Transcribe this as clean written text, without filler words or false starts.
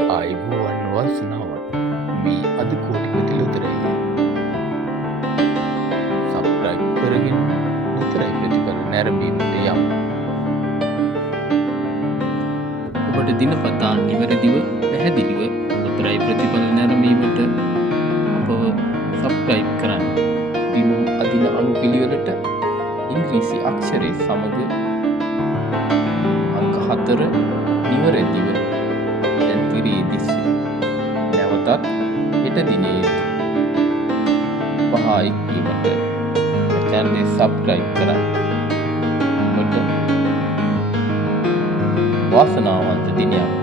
ආයිබෝවන් වාසනාවන් මේ අද කෝටිපති ලොතරැයි සබ්ස්ක්‍රයිබ් කරගෙන ලොතරැයි ප්‍රතිඵල නැරඹීමට යමු. ඔබට දිනපතා නිවැරදිව පැහැදිලිව ලොතරැයි ප්‍රතිඵල නැරඹීමට අපව සබ්ස්ක්‍රයිබ් කරන්න. දිනුම් අදින අනුපිළිවෙලට ඉංග්‍රීසි අක්ෂරය සමග අංක 4 නිවැරදිව දැන් තිරේ දිස්සේ. නැවතත් හෙට දිනේ 5 වීමට channel සබ්ස්ක්‍රයිබ් කරන්න. ඔබට වාසනාවන්ත දිනයක්